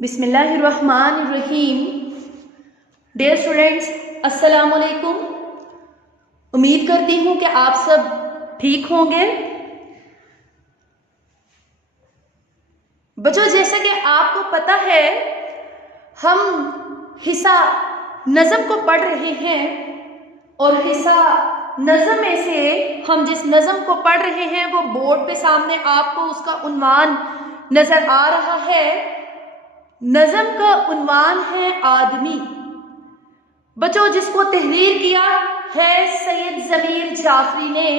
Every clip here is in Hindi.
बिस्मिल्लाहिर्रहमानिर्रहीम। डियर स्टूडेंट्स, अस्सलाम वालेकुम। उम्मीद करती हूँ कि आप सब ठीक होंगे। बच्चों, जैसा कि आपको पता है, हम हिस्सा नज़म को पढ़ रहे हैं और हिस्सा नज़म में से हम जिस नज़म को पढ़ रहे हैं वो बोर्ड पे सामने आपको उसका उन्वान नज़र आ रहा है। नज़म का उन्वान है आदमी। बच्चों, जिसको तहरीर किया है सैयद ज़मीर जाफरी ने।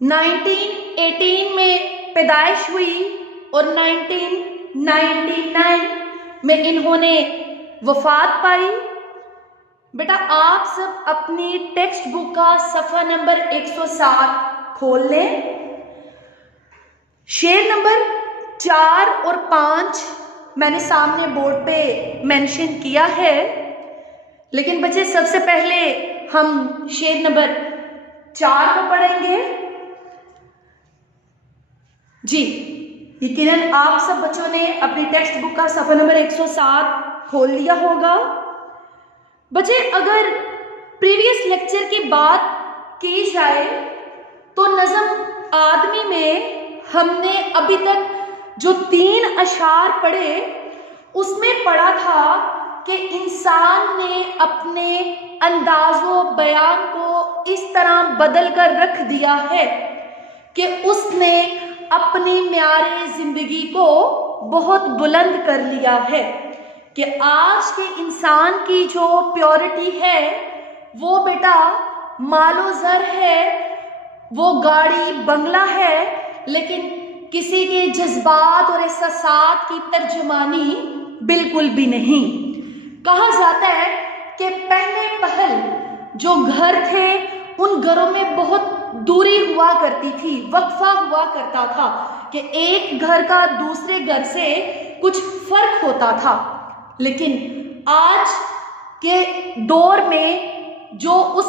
1918 में पैदाइश हुई और 1999 में इन्होंने वफात पाई। बेटा, आप सब अपनी टेक्स्ट बुक का सफ़ा नंबर 107 खोल लें। शेर नंबर 4 और 5 मैंने सामने बोर्ड पे मेंशन किया है, लेकिन बच्चे सबसे पहले हम शेर नंबर 4 को पढ़ेंगे। जी, यकीनन आप सब बच्चों ने अपनी टेक्स्ट बुक का सफ़ा नंबर 107 खोल लिया होगा। बच्चे, अगर प्रीवियस लेक्चर की बात की जाए तो नज़म आदमी में हमने अभी तक जो 3 अशार पढ़े उसमें पढ़ा था कि इंसान ने अपने अंदाज़ो बयान को इस तरह बदल कर रख दिया है कि उसने अपनी म्यारे ज़िंदगी को बहुत बुलंद कर लिया है। कि आज के इंसान की जो प्योरिटी है वो बेटा मालो ज़र है, वो गाड़ी बंगला है, लेकिन किसी के जज्बात और एहसासात की तर्जुमानी बिल्कुल भी नहीं। कहा जाता है कि पहले पहल जो घर थे उन घरों में बहुत दूरी हुआ करती थी, वक्फा हुआ करता था कि एक घर का दूसरे घर से कुछ फर्क होता था। लेकिन आज के दौर में जो उस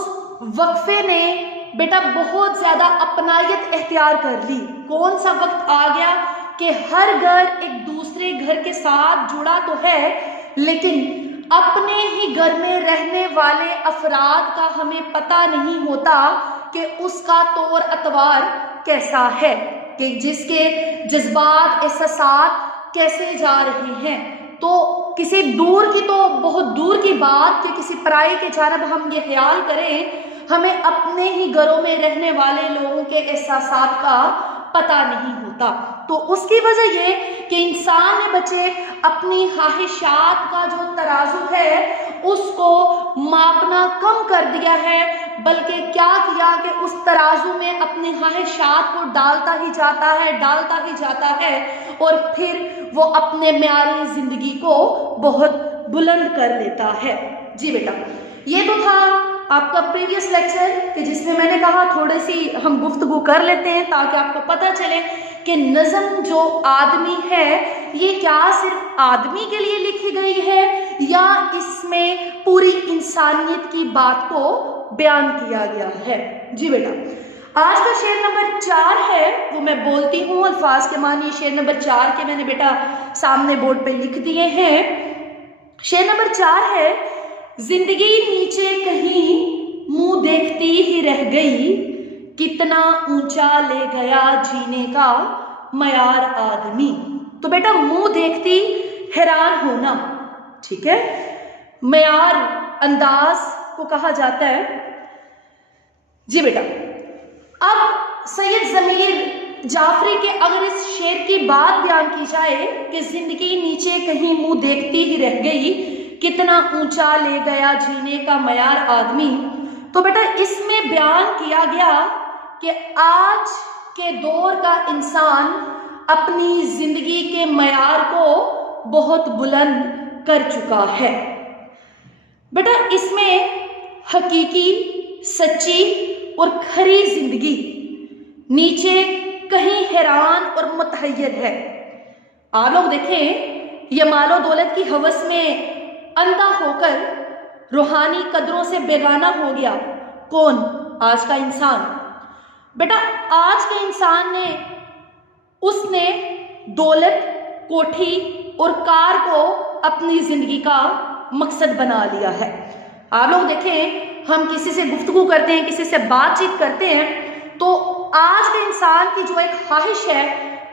वक्फे ने बेटा बहुत ज़्यादा अपनायत एख्तियार कर ली। कौन सा वक्त आ गया कि हर घर एक दूसरे घर के साथ जुड़ा तो है, लेकिन अपने ही घर में रहने वाले अफराद का हमें पता नहीं होता कि उसका तौर अतवार कैसा है, कि जिसके जज्बात एहसासात कैसे जा रहे हैं। तो किसी दूर की तो बहुत दूर की बात कि किसी पराई के जानब हम ये ख्याल करें, हमें अपने ही घरों में रहने वाले लोगों के एहसासात का पता नहीं होता। तो उसकी वजह ये कि इंसान ने बच्चे अपनी ख्वाहिशात का जो तराजू है उसको मापना कम कर दिया है, बल्कि क्या किया कि उस तराजू में अपनी ख्वाहिशात को डालता ही जाता है और फिर वो अपने म्यारी ज़िंदगी को बहुत बुलंद कर लेता है। जी बेटा, ये तो था आपका प्रीवियस लेक्चर कि जिसमें मैंने कहा थोड़ी सी हम गुफ्तगू कर लेते हैं ताकि आपको पता चले कि नज़म जो आदमी है ये क्या सिर्फ आदमी के लिए लिखी गई है या इसमें पूरी इंसानियत की बात को बयान किया गया है। जी बेटा, आज का शेर नंबर 4 है, वो मैं बोलती हूँ अल्फाज के मानिए। शेर नंबर 4 के मैंने बेटा सामने बोर्ड पे लिख दिए हैं। शेर नंबर 4 है, जिंदगी नीचे कहीं मुंह देखती ही रह गई, कितना ऊंचा ले गया जीने का मयार आदमी। तो बेटा मुंह देखती हैरान होना, ठीक है, मयार अंदाज को कहा जाता है। जी बेटा, अब सैयद ज़मीर जाफरी के अगर इस शेर की बात बयान की जाए कि जिंदगी नीचे कहीं मुंह देखती ही रह गई, कितना ऊंचा ले गया जीने का मयार आदमी, तो बेटा इसमें बयान किया गया कि आज के दौर का इंसान अपनी जिंदगी के मयार को बहुत बुलंद कर चुका है। बेटा इसमें हकीकी, सच्ची और खरी जिंदगी नीचे कहीं हैरान और मुतहय्यर है। आप लोग देखें, ये मालो दौलत की हवस में अंधा होकर रूहानी कदरों से बेगाना हो गया। कौन? आज का इंसान। बेटा आज के इंसान ने उसने दौलत कोठी और कार को अपनी जिंदगी का मकसद बना लिया है। आप लोग देखें, हम किसी से गुफ्तगू करते हैं, किसी से बातचीत करते हैं, तो आज के इंसान की जो एक ख्वाहिश है,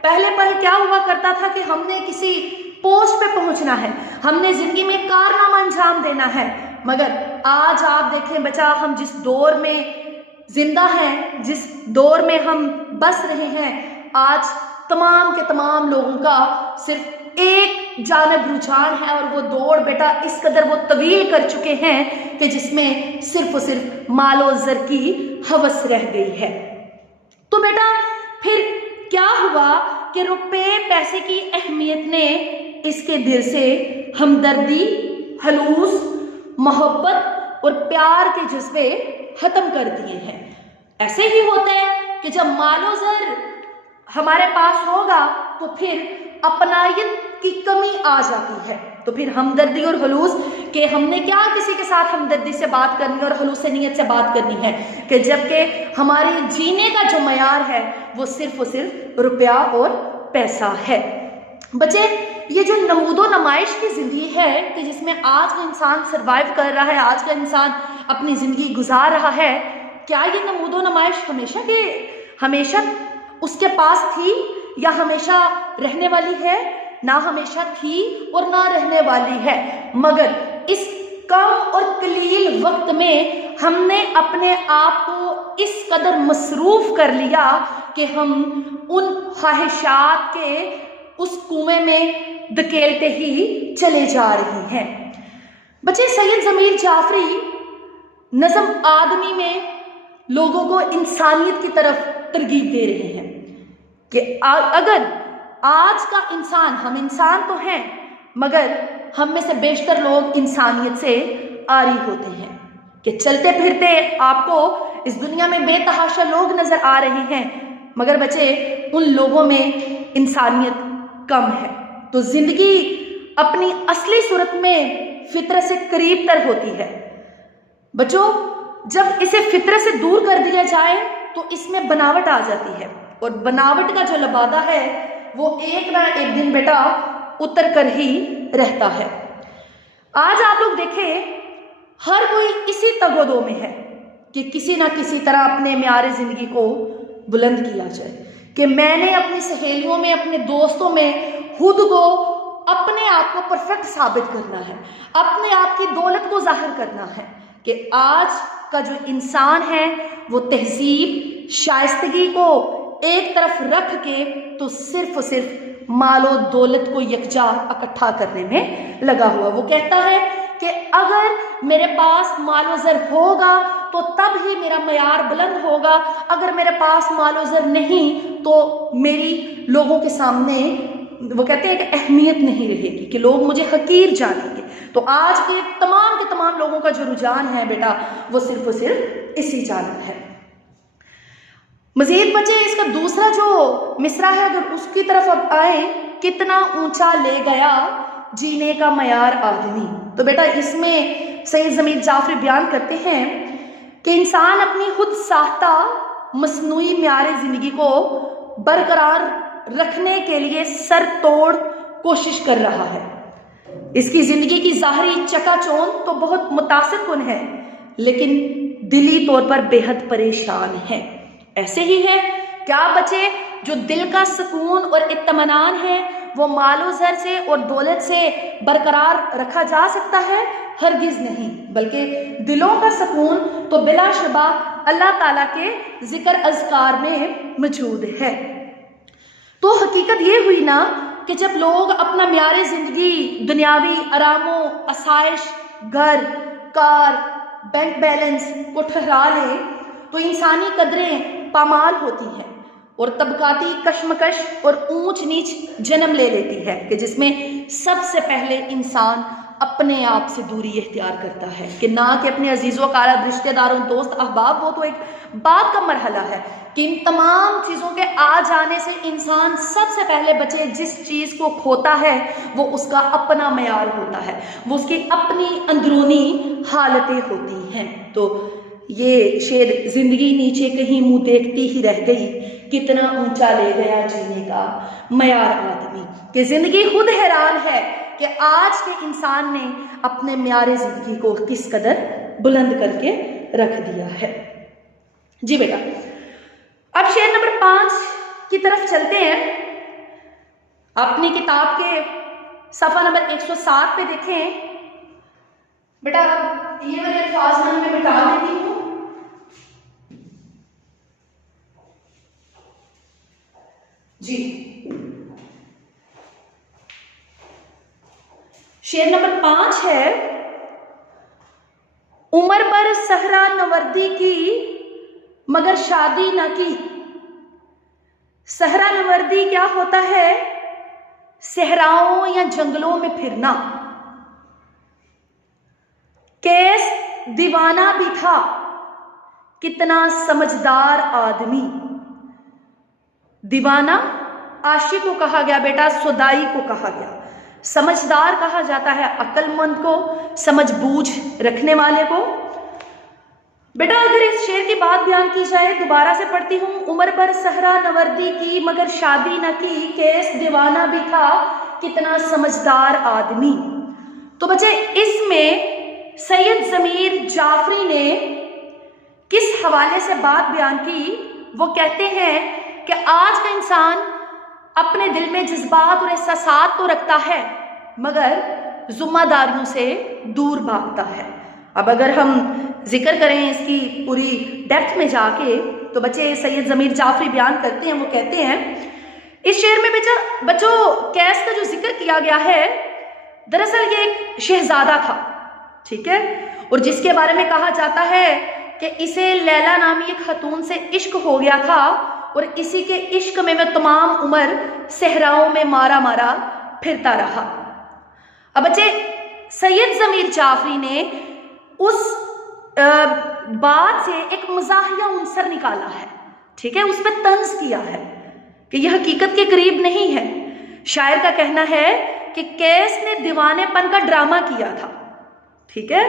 पहले क्या हुआ करता था कि हमने किसी पोस्ट पे पहुंचना है, हमने जिंदगी में कारनामा अंजाम देना है। मगर आज आप देखें बच्चा, हम जिस दौर में जिंदा हैं, जिस दौर में हम बस रहे हैं, आज तमाम के तमाम लोगों का सिर्फ एक जानब रुझान है, और वो दौड़ बेटा इस कदर वो तवील कर चुके हैं कि जिसमें सिर्फ और सिर्फ मालो ज़र की हवस रह गई है। तो बेटा फिर क्या हुआ कि रुपए पैसे की अहमियत ने इसके दिल से हमदर्दी, हलूस, मोहब्बत और प्यार के जज्बे खत्म कर दिए हैं। ऐसे ही होता है कि जब मालो ज़र हमारे पास होगा तो फिर अपनायत की कमी आ जाती है, तो फिर हमदर्दी और हलूस के हमने क्या किसी के साथ हमदर्दी से बात करनी है और हलूस नीयत से बात करनी है, कि जबकि हमारे जीने का जो मयार है वो सिर्फ और सिर्फ रुपया और पैसा है। बच्चे, ये जो नमूदो नमाइश की ज़िंदगी है कि जिसमें आज का इंसान सर्वाइव कर रहा है, आज का इंसान अपनी ज़िंदगी गुजार रहा है, क्या ये नमूदो नमाइश हमेशा उसके पास थी या हमेशा रहने वाली है? ना हमेशा थी और ना रहने वाली है। मगर इस कम और कलील वक्त में हमने अपने आप को इस कदर मसरूफ कर लिया कि हम उन ख्वाहिशात के उस कुएं में धकेलते ही चले जा रहे हैं। बच्चे, सैयद ज़मीर जाफरी नज़म आदमी में लोगों को इंसानियत की तरफ तरगीब दे रहे हैं कि अगर आज का इंसान, हम इंसान तो हैं मगर हम में से बेशतर लोग इंसानियत से आरी होते हैं, कि चलते फिरते आपको इस दुनिया में बेतहाशा लोग नज़र आ रहे हैं, मगर बच्चे उन लोगों में इंसानियत कम है। तो ज़िंदगी अपनी असली सूरत में फितरत से करीब तर होती है। बच्चों, जब इसे फितरत से दूर कर दिया जाए तो इसमें बनावट आ जाती है, और बनावट का जो लबादा है वो एक ना एक दिन बेटा उतर कर ही रहता है। आज आप लोग देखें, हर कोई इसी तगोदो में है कि किसी ना किसी तरह अपने म्यार ज़िंदगी को बुलंद किया जाए, कि मैंने अपनी सहेलियों में, अपने दोस्तों में खुद को, अपने आप को परफेक्ट साबित करना है, अपने आप की दौलत को जाहिर करना है, कि आज का जो इंसान है वो तहजीब, शाइस्तगी को एक तरफ रख के तो सिर्फ और सिर्फ मालो दौलत को यकजा इकट्ठा करने में लगा हुआ। वो कहता है कि अगर मेरे पास मालो ज़र होगा तो तब ही मेरा मयार बुलंद होगा, अगर मेरे पास मालो ज़र नहीं तो मेरी लोगों के सामने, वो कहते हैं कि अहमियत नहीं रहेगी, कि लोग मुझे हकीर जानेंगे। तो आज के तमाम लोगों का जो रुझान है बेटा वो सिर्फ और सिर्फ इसी जानब है। मजीद बच्चे, इसका दूसरा जो मिसरा है अगर उसकी तरफ अब आए, कितना ऊंचा ले गया जीने का मयार आदमी। तो बेटा इसमें सैयद ज़मीर जाफरी बयान करते हैं कि इंसान अपनी खुद साख्ता मसनूई म्यार ज़िंदगी को बरकरार रखने के लिए सर तोड़ कोशिश कर रहा है। इसकी ज़िंदगी की ज़ाहरी चकाचौंध तो बहुत मुतासिर कुन है, लेकिन दिली तौर पर बेहद परेशान है। ऐसे ही है क्या बच्चे, जो दिल का सुकून और इत्मीनान है वो मालो ज़र से और दौलत से बरकरार रखा जा सकता है? हरगिज़ नहीं, बल्कि दिलों का सुकून तो बिलाशुबा अल्लाह ताला के ज़िक्र अज़कार में मौजूद है। तो हकीकत ये हुई ना कि जब लोग अपना म्यार ज़िंदगी, दुनियावी आरामो आसाइश, घर, कार, बैंक बैलेंस को ठहरा लें तो इंसानी कदरें पामाल होती हैं और तबकाती कशमकश और ऊंच नीच जन्म ले लेती है, कि जिसमें सबसे पहले इंसान अपने आप से दूरी इख्तियार करता है, कि ना कि अपने अजीज़ों कारब, रिश्तेदारों, दोस्त, अहबाब, वो तो एक बाद का मरहला है, कि इन तमाम चीज़ों के आ जाने से इंसान सबसे पहले बच्चे जिस चीज़ को खोता है वो उसका अपना मयार होता है, वो उसकी अपनी अंदरूनी हालतें होती हैं। तो ये शेर जिंदगी नीचे कहीं मुंह देखती ही रह गई, कितना ऊंचा ले गया जीने का मयार आदमी। कि जिंदगी खुद हैरान है कि आज के इंसान ने अपने म्यारे जिंदगी को किस कदर बुलंद करके रख दिया है। जी बेटा, अब शेर नंबर 5 की तरफ चलते हैं। अपनी किताब के सफा नंबर 107 पे देखें बेटा। ये वाले अल्फाज मैं मिटा देती हूँ। जी, शेर नंबर 5 है, उम्र पर सहरा नवर्दी की मगर शादी न की। सहरा नवर्दी क्या होता है? सहराओं या जंगलों में फिरना। कैस दीवाना भी था, कितना समझदार आदमी। दीवाना आशिक को कहा गया बेटा, सुदाई को कहा गया। समझदार कहा जाता है अक्लमंद को, समझ बूझ रखने वाले को। बेटा अगर इस शेर की बात बयान की जाए, दोबारा से पढ़ती हूँ। उम्र पर सहरा नवर्दी की मगर शादी न की, कैस दीवाना भी था, कितना समझदार आदमी। तो बच्चे इसमें सैयद ज़मीर जाफरी ने किस हवाले से बात बयान की? वो कहते हैं कि आज का इंसान अपने दिल में जज्बात और एहसासात तो रखता है मगर जिम्मेदारियों से दूर भागता है। अब अगर हम जिक्र करें इसकी पूरी डेप्थ में जाके, तो बच्चे सैयद ज़मीर जाफरी बयान करते हैं, वो कहते हैं इस शेर में बच्चों कैस का जो जिक्र किया गया है, दरअसल ये एक शहजादा था, ठीक है, और जिसके बारे में कहा जाता है कि इसे लैला नामी एक खतून से इश्क हो गया था और इसी के इश्क में मैं तमाम उम्र सहराओं में मारा मारा फिरता रहा। अब बच्चे सैयद ज़मीर जाफरी ने उस बात से एक मज़ाहिया उनसर निकाला है, ठीक है, उस पर तंज किया है कि यह हकीकत के करीब नहीं है। शायर का कहना है कि कैस ने दीवानेपन का ड्रामा किया था, ठीक है।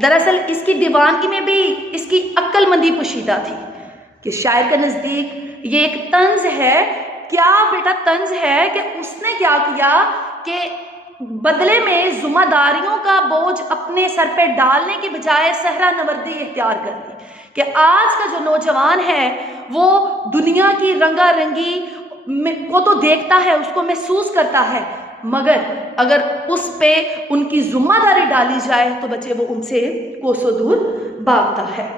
दरअसल इसकी दीवानगी में भी इसकी अक्लमंदी पोशीदा थी कि शायर के नज़दीक ये एक तंज है। क्या बेटा तंज है कि उसने क्या किया कि बदले में जिम्मेदारियों का बोझ अपने सर पे डालने की बजाय सहरा नवर्दी इख्तियार कर ली कि आज का जो नौजवान है वो दुनिया की रंगारंगी को तो देखता है, उसको महसूस करता है, मगर अगर उस पे उनकी जिम्मेदारी डाली जाए तो बच्चे वो उनसे कोसों दूर भागता है।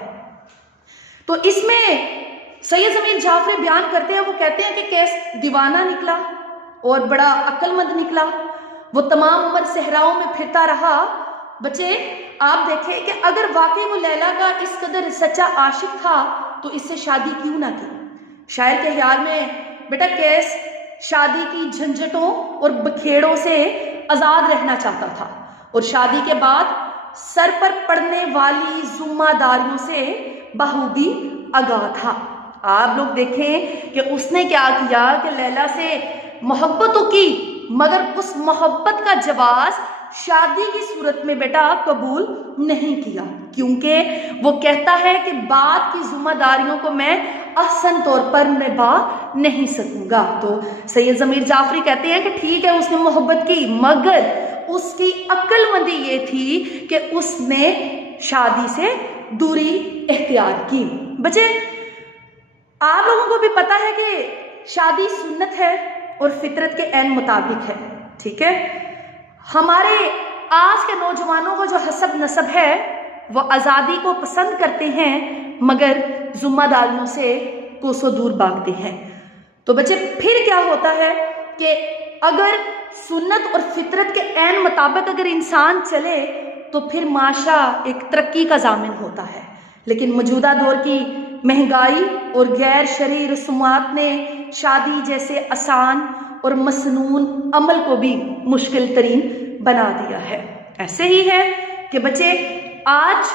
तो इसमें सैयद ज़मीर जाफरी बयान करते हैं, वो कहते हैं कि कैस दीवाना निकला और बड़ा अक्लमंद निकला, वो तमाम उम्र सहराओं में फिरता रहा। बच्चे आप देखें कि अगर वाकई वो लैला का इस कदर सच्चा आशिक था तो इससे शादी क्यों ना की। शायर के ख्याल में बेटा कैस शादी की झंझटों और बखेड़ों से आज़ाद रहना चाहता था और शादी के बाद सर पर पड़ने वाली जिम्मेदारियों से बखूबी आगाह था। आप लोग देखें कि उसने क्या किया कि लैला से मोहब्बत तो की मगर उस मोहब्बत का जवाब शादी की सूरत में बेटा कबूल नहीं किया, क्योंकि वो कहता है कि बाद की जिम्मेदारियों को मैं अहसन तौर पर निभा नहीं सकूंगा। तो सैयद ज़मीर जाफरी कहते हैं कि ठीक है उसने मोहब्बत की मगर उसकी अक्लमंदी ये थी कि उसने शादी से दूरी इख्तियार की। बच्चे आप लोगों को भी पता है कि शादी सुन्नत है और फितरत के ऐन मुताबिक है, ठीक है। हमारे आज के नौजवानों का जो हसब नसब है वो आज़ादी को पसंद करते हैं मगर जिम्मेदारियों से कोसों दूर भागते हैं। तो बच्चे फिर क्या होता है कि अगर सुन्नत और फितरत के ऐन मुताबिक अगर इंसान चले तो फिर माशा एक तरक्की का ज़ामिन होता है। लेकिन मौजूदा दौर की महंगाई और गैर शरई रस्मात ने शादी जैसे आसान और मसनून अमल को भी मुश्किल तरीन बना दिया है। ऐसे ही है कि बच्चे आज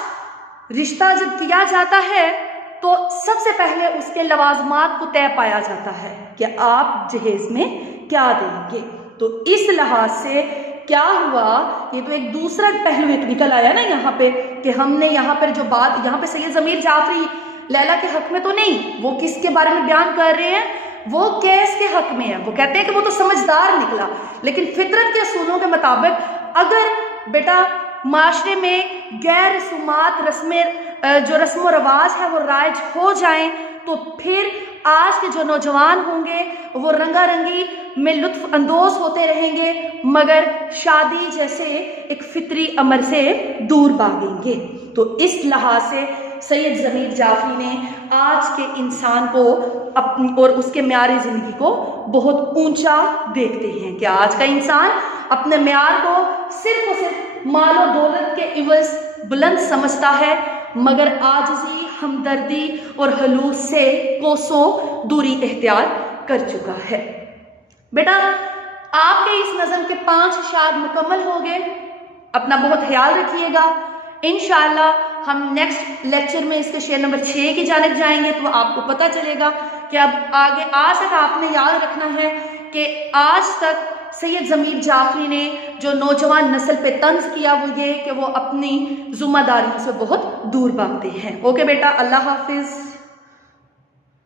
रिश्ता जब किया जाता है तो सबसे पहले उसके लवाजमात को तय पाया जाता है कि आप जहेज में क्या देंगे। तो इस लिहाज से क्या हुआ, ये तो एक दूसरा पहलू एक निकल आया ना यहाँ पे, कि हमने यहाँ पर जो बात, यहाँ पे सैयद ज़मीर जाफरी लैला के हक में तो नहीं, वो किसके बारे में बयान कर रहे हैं, वो कैस के हक में है। वो कहते हैं कि वो तो समझदार निकला, लेकिन फितरत के असूलों के मुताबिक अगर बेटा माशरे में गैर रसूमात रस्में जो रस्म व रवाज है वो राइज हो जाएं, तो फिर आज के जो नौजवान होंगे वो रंगारंगी में लुत्फ अंदोज होते रहेंगे, मगर शादी जैसे एक फितरी अमर से दूर भागेंगे। तो इस लिहाज से सैयद ज़मीर जाफरी ने आज के इंसान को अपनी और उसके म्यार ज़िंदगी को बहुत ऊंचा देखते हैं कि आज का इंसान अपने म्यार को सिर्फ और सिर्फ माल और दौलत के इवज़ बुलंद समझता है, मगर आजिज़ी, हमदर्दी और हलूस से कोसों दूरी इख्तियार कर चुका है। बेटा आपके इस नज़म के 5 अशार मुकम्मल हो गए। अपना बहुत ख्याल रखिएगा। इंशाअल्लाह हम नेक्स्ट लेक्चर में इसके शेर नंबर 6 की जानिब जाएंगे, तो आपको पता चलेगा कि अब आगे आज तक आपने याद रखना है कि आज तक सैयद ज़मीर जाफरी ने जो नौजवान नस्ल पे तंज किया वो ये कि वो अपनी ज़िम्मेदारियों से बहुत दूर भागते हैं। ओके बेटा, अल्लाह हाफिज़।